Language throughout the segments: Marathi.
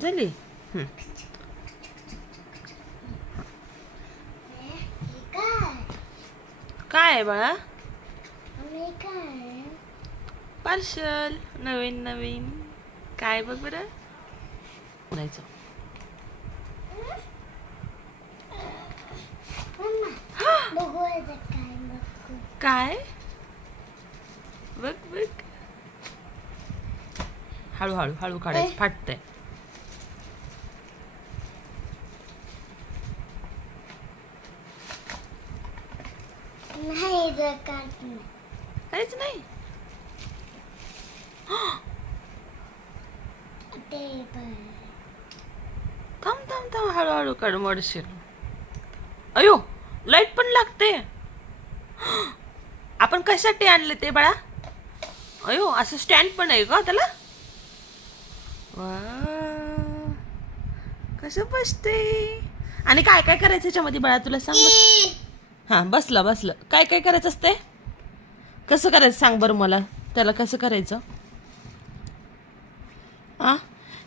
झाली. काय आहे बाळा? पार्सल नवीन नवीन. काय बघ बरं. जायचं काय बघ बघ. हळू हळू हळू काढायचं. फाटतंय. काहीच नाही. थांब थांब थांब. हळूहळू काढ. मोडशील. अयो लाईट पण लागते. आपण कशासाठी आणले ते बाळा? अयो असं स्टँड पण आहे का त्याला? वा कसं बसते. आणि काय काय करायचं याच्यामध्ये बाळा तुला सांग. हा बसलं बसलं. काय काय करायचं असते? कसं करायचं सांग बरं मला. त्याला कसं करायचं? हा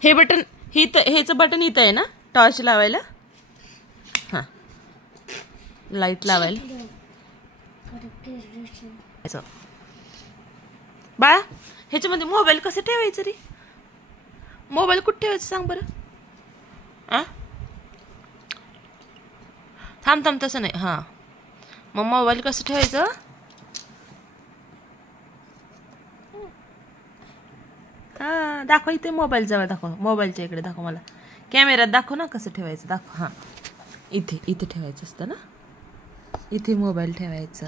हे बटन हेच बटन इथं आहे ना टॉर्च लावायला. हा लाईट लावायला. बाळा ह्याच्यामध्ये मोबाईल कसं ठेवायचं रे? मोबाईल कुठे ठेवायचं सांग बरं. आ थांब थांब तसं नाही. हा मग मोबाईल कसं ठेवायचं? हा दाखव इथे. मोबाईल जवळ दाखव. मोबाईलच्या इकडे दाखव मला. कॅमेऱ्यात दाखव ना कसं ठेवायचं. दाखव. हा इथे इथे ठेवायचं असतं ना. इथे मोबाईल ठेवायचा.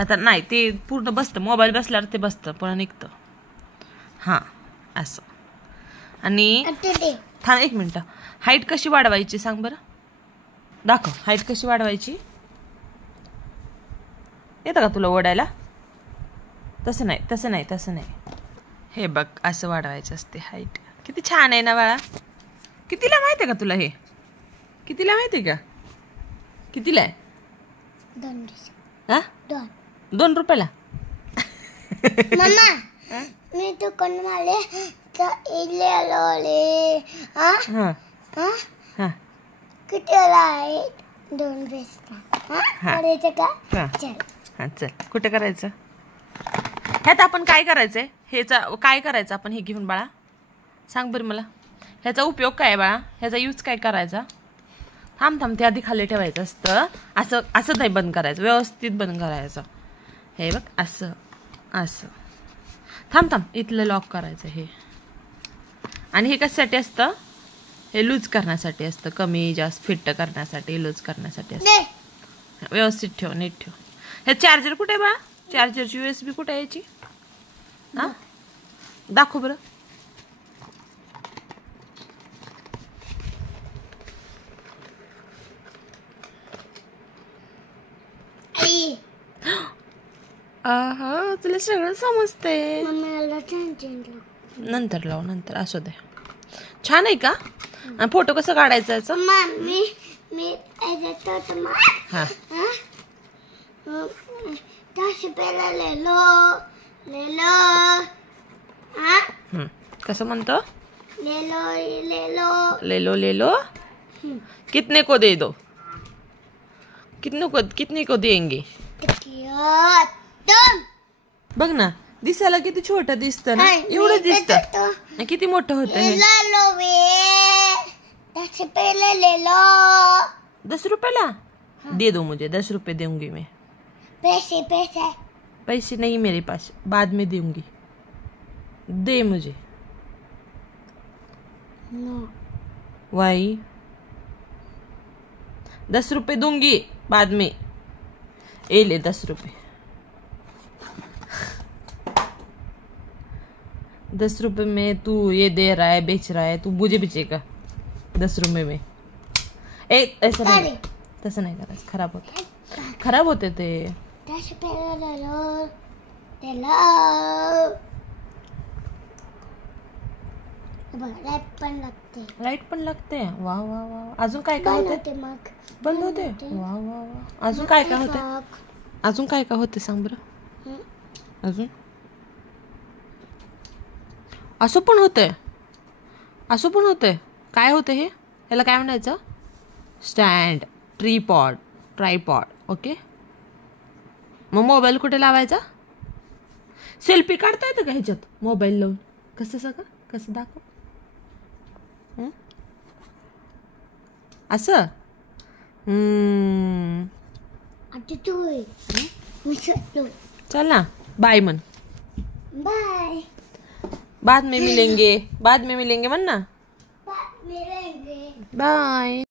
आता नाही ते पूर्ण बसतं. मोबाईल बसल्यावर ते बसतं पण निघतं. हां असं. आणि थांब एक मिनटं. हाईट कशी वाढवायची सांग बरं. दाखव हाईट कशी वाढवायची. येतं का तुला ओढायला? तसं नाही तसं नाही तसं नाही. हे बघ असं वाढवायचं असते हाईट. किती छान आहे ना बाळा. कितीला माहिती आहे का तुला हे? कितीला माहिती आहे का? कितीला आहे? 2 रुपयाला. मम्मा मी दुकान वाले कितीला आहे? 2 रुपये का? चल कुठे करायचं? ह्यात आपण काय करायचंय? ह्याचा काय करायचं आपण हे घेऊन बाळा? सांग बरं मला. ह्याचा उपयोग काय आहे बाळा? ह्याचा यूज काय करायचा? थांब थांब. ते आधी खाली ठेवायचं असतं. असं असं नाही बंद करायचं. व्यवस्थित बंद करायचं. हे बघ असं असं. थांब थांब. इथलं लॉक करायचं हे. आणि हे कशासाठी असतं? हे लूज करण्यासाठी असतं. कमी जास्त फिट करण्यासाठी लूज करण्यासाठी असतं. व्यवस्थित ठेव. नीट ठेव. हे चार्जर कुठे आहे बाळा? चार्जरची USB कुठे आहे याची? हा दाखव बरं. आहा तुला सगळं समजते. नंतर लाव. नंतर असू दे. छान आहे का? आणि फोटो कसं काढायचा याचा? हा कसं म्हणतो? ले लो. कितने को दे दो? कितने को देंगे? बघ ना दिसायला किती छोटं दिसतं ना. एवढं दिसतं. किती मोठं होतं हे. 10 रुपयाला. दे दो मुझे. 10 रुपये दूंगी मैं. पैसे नहीं मेरे पास. बाद में दूंगी. दे मुझे. वाई 10 रुपये दूंगी बाद में. ए ले 10 रुपये. 10 रुपये में तू ये दे रहा है, बेच रहा है. तू मुझे बेचेगा 10 रुपये में. ऐसा नहीं. तसं नाही करायचं. खराब होते ते. लाईट पण लागते. वा वा वा. अजून काय काय होते? बंद होते. वा वा वा. अजून काय काय होते? अजून काय काय होते सांग बरं. अजून असं पण होतंय. असं पण होतंय. काय होतं हे? याला काय म्हणायचं? Stand, tripod. ओके. मग मोबाईल कुठे लावायचा? सेल्फी काढता येतं का ह्याच्यात मोबाईल लावून? कसं सगळं कसं दाखव. असं. आता तू मी सुटलो. चल ना, बाय म्हण. बाय. बाद में मिलेंगे म्हण ना. मिलेंगे. बाय.